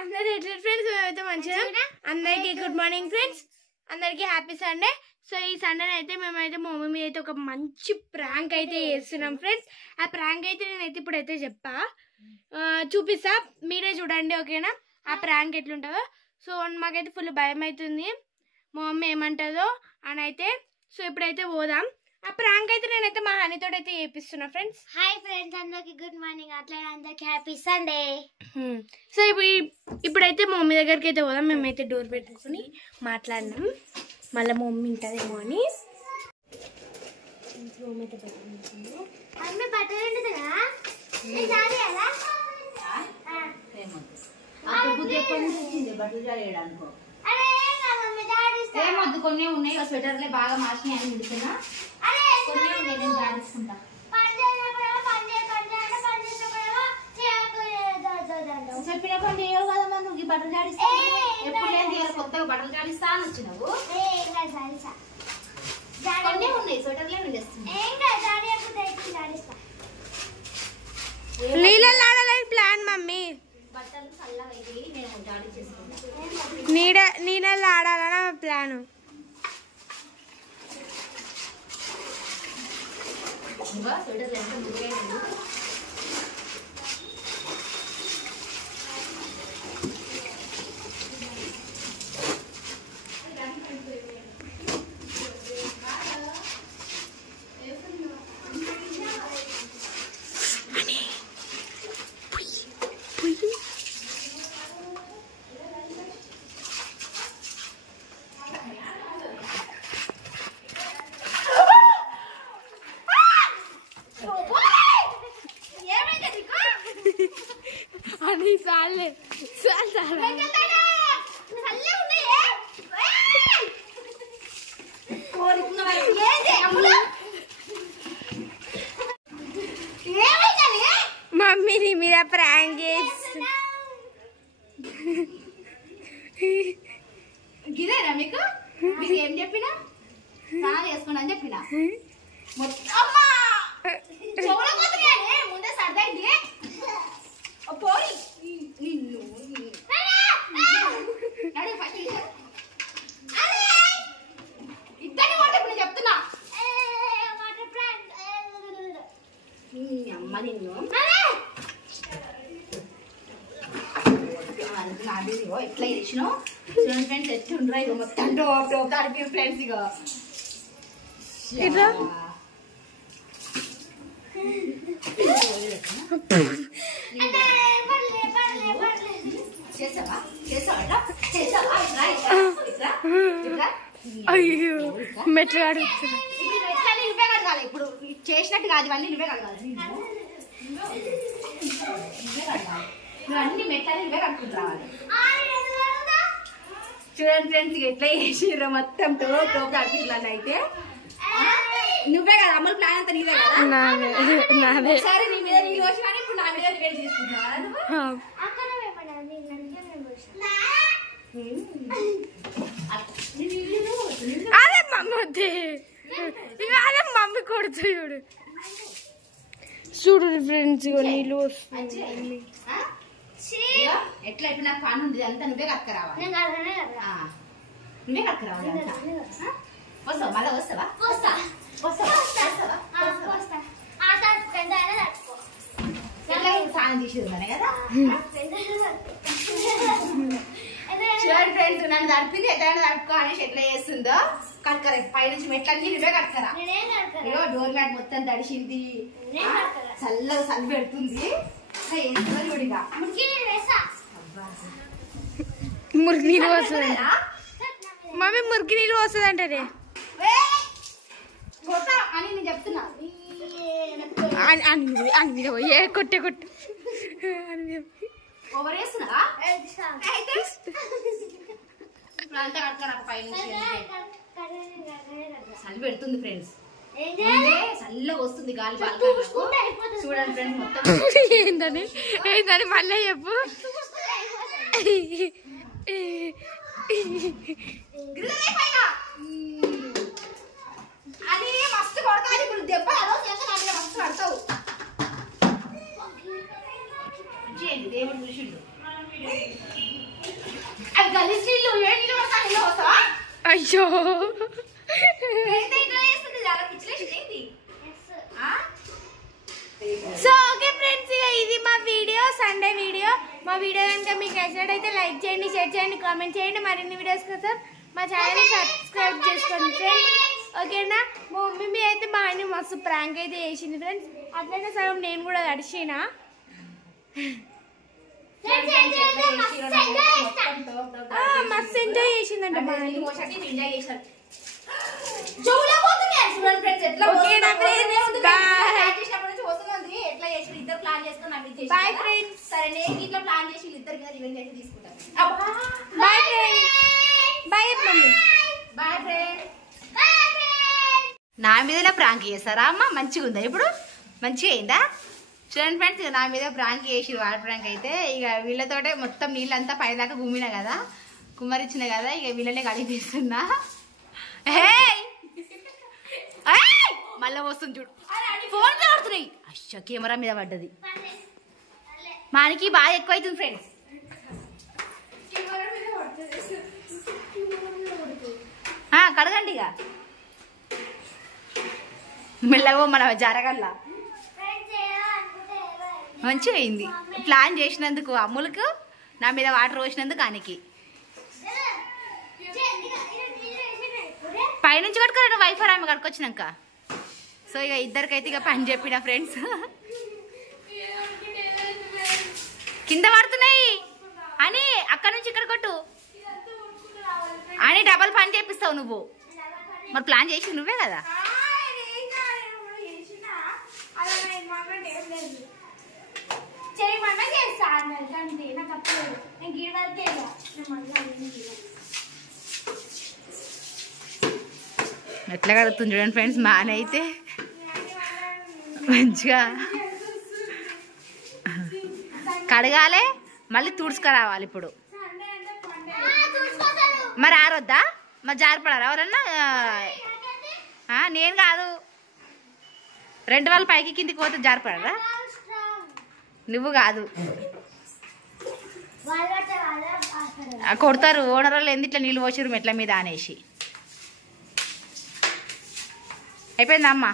అందరూ ఎట్లా ఫ్రెండ్స్ మేమైతే మంచిగా అందరికీ గుడ్ మార్నింగ్ ఫ్రెండ్స్ అందరికీ హ్యాపీ సండే సో ఈ సండే అయితే మేమైతే మా మమ్మీ మీద అయితే ఒక మంచి ప్రాంక్ అయితే చేస్తున్నాం ఫ్రెండ్స్ ఆ ప్రాంక్ అయితే నేనైతే ఇప్పుడైతే చెప్పా చూపిస్తా మీరే చూడండి ఓకేనా ఆ ప్రాంక్ ఎట్లుంటుందో సో మాకైతే ఫుల్ భయం అవుతుంది మా మమ్మీ ఏమంటుందో అని అయితే సో ఇప్పుడైతే పోదాం ఆ ప్రాంక్ అయితే నేనైతే మా హనీతో అయితే చేపిస్తున్నా ఫ్రెండ్స్ హాయ్ ఫ్రెండ్స్ అందరికి గుడ్ మార్నింగ్ అట్లా అందరికి హ్యాపీ సండే సో ఇప్పుడైతే మా మమ్మీ దగ్గరికి అయితే పోదాం మేమైతే డోర్ పెట్టుకుని మాట్లాడినాం మళ్ళీ మా మమ్మీ ఉంటుందేమో అని మమ్మీ అయితే పెట్టుకుంటుంది అమ్మ బట్టలు ఉంటుందా బట్టలు జారేయడానికో ఏమొద్దు కొన్ని ఉన్నాయి స్వెటర్లే బాగా మార్చినాయి అని విడుతున్నా కొన్ని ఉన్నాయి నేను జాడిస్తుంటా చెప్పిన పని చేయవు కదా మరి నువ్వు ఈ బట్టలు జాడిస్తా ఎప్పుడు లేదు కొత్తగా బట్టలు జాడిస్తా అని వచ్చినావు కొన్ని ఉన్నాయి స్వెటర్లే విండేస్తున్నా నీళ్ళల్లో ఆడాలని ప్లాన్ మమ్మీ బట్టలు చల్లగా అయితే నేను జాడి చేసుకుంటా నీళ్ళల్లో ఆడాలని ప్లాన్ స్వెటర్లు ఎంత ముగ్గురే అని చాలే మమ్మీ నీ మీద ప్రాంక్ చేసి గిరేరా మీకు మీకు ఏం చెప్పినా స్నానం చేసుకోండి అని చెప్పినా ముందే సర్దైంది పోయి ఇద్దరిని కూడా ఇప్పుడు నేను చెప్తున్నా అమ్మ నిన్ను ఎట్లా చేసినావు చూడండి ఫ్రెండ్స్ ఎట్లా ఉండరా ఇక మొత్తం టోప్ అడిపి ఫ్రెండ్స్ ఇక చేసావా అయ్యో మెట్లు అడుగుతున్నా నువ్వే కడగాలి ఇప్పుడు చేసినట్టు కాదు ఇవన్నీ నువ్వే కడగాలి నువ్వు అన్ని మెట్లని నువ్వే కట్టుకుని రావాలి చూడండి ఫ్రెండ్స్ ఎట్లా చేసిర్రు మొత్తం టోప్ అడిపిర్లని అయితే నువ్వే కదా అమలు ప్లాన్ అంతా నీదే కదా సరే నీ మీద నీళ్ళు వచ్చి కానీ ఇప్పుడు నా మీద రిపేర్ చేసుకుంటున్నావా అదే మమ్మీ వద్దే ఇక అదే మమ్మీ కొడుతు చూడు చూడు ఫ్రెండ్స్ నీళ్ళు వస్తుంది ఎట్లా ఇప్పుడు నాకు పని ఉంది అంతా నువ్వే కట్టుకురావాలి నువ్వే కట్టుకురావాలి అంతా వస్తావా మళ్ళీ వస్తావా స్నానం తీసేది కదా చూడండి ఫ్రెండ్స్ నన్ను తడిపింది ఎట్లయినా తడుకో అనేసి ఎట్లా చేస్తుందో కడకరా పైనుంచి మెట్లన్నీ నువ్వే కడకరా ఇగో డోర్ మ్యాట్ మొత్తం తడిసింది చల్లగా చల్లి పెడుతుంది చూడిగా మురికి నీళ్ళు వస్తుంది మమ్మీ మురికి నీళ్ళు వస్తుంది అంటే అని నేను చెప్తున్నా ఏ కొట్టే ఓవర్ వేస్తున్నారా ఇప్పుడు అంతా కడతారా పైనుంచి చలి పెడుతుంది ఫ్రెండ్స్ చల్లగా వస్తుంది గాలి చూడండి ఫ్రెండ్స్ మొత్తం ఏంటని మళ్ళీ చెప్పు అది మస్తు కొడతాది ఇప్పుడు దెబ్బ మస్తు పడతావు దేవుడు చూసిండు అవి గలీజ్ నీళ్ళు ఏ నీళ్ళు వస్తా నీళ్ళు వస్తావా అయ్యో సో ఓకే ఫ్రెండ్స్, ఇక ఇది మా వీడియో, సండే వీడియో. మా వీడియో కనుక మీకు నచ్చినట్టయితే లైక్ చేయండి, షేర్ చేయండి, కామెంట్ చేయండి. మరిన్ని వీడియోస్ కోసం మా ఛానల్ని సబ్స్క్రైబ్ చేసుకోండి ఫ్రెండ్స్. ఓకేనా? మా మమ్మీ అయితే మా ఆయన మస్తు ప్రాంక్ అయితే చేసింది ఫ్రెండ్స్. అట్లనే సగం నేను కూడా తడిచినా. మస్తు ఎంజాయ్ చేసిందంట మా ఆయన. Bye friends. సరే నేను ఇట్లా ప్లాన్ చేసి ఇద్దరికి రివెంజ్ అయితే తీసుకుంటాను. Bye friends. Bye mummy. Bye friends. నా మీద ప్రాంక్ చేస్తారా అమ్మ? మంచిగా ఉందా ఇప్పుడు? మంచిగా అయిందా? చూడండి ఫ్రెండ్స్, ఇక నా మీద ప్రాంక్ చేసి వాటర్ ప్రాంక్ అయితే ఇక వీళ్ళతోటే మొత్తం నీళ్ళంతా పైదాకా గుమ్మినా కదా, కుమ్మరిచ్చిన కదా, ఇక వీళ్ళనే కడిగిస్తున్నా. మళ్ళీ వస్తుంది చూడు, ఫోన్ ఆడుతున్నాయి. అయ్యో కెమెరా మీద పడ్డది. మనకి బాగా ఎక్కువ అవుతుంది ఫ్రెండ్స్. కడగండి ఇక మెల్లగో మన జరగల్లా. మంచిగా అయింది ప్లాన్ చేసినందుకు అమ్ములకు, నా మీద వాటర్ పోసినందుకు ఆయనకి. పైనుంచి కట్టుకోరా వైఫర్ ఆమె కట్టుకొచ్చినాక. సో ఇక ఇద్దరికైతే ఇక పని చెప్పిన ఫ్రెండ్స్. కింద పడుతున్నాయి అని అక్కడ నుంచి ఇక్కడ కొట్టు అని డబల్ పని చేపిస్తావు నువ్వు. మరి ప్లాన్ చేసి నువ్వే కదా. ఎట్లా కడుగుతుంది చూడండి ఫ్రెండ్స్. మాన అయితే మంచిగా కడగాలి, మళ్ళీ తుడుచుకురావాలి. ఇప్పుడు మరి ఆరొద్దా? మరి జారిపడారా ఎవరన్నా? నేను కాదు, 2 వాళ్ళు పైకి కిందికి పోతే జారిపడరా? నువ్వు కాదు, కొడతారు ఓనర్ వాళ్ళు. ఎందుకు ఇట్లా నీళ్ళు పోసిరు మెట్ల మీద అనేసి. అయిపోయిందా అమ్మ?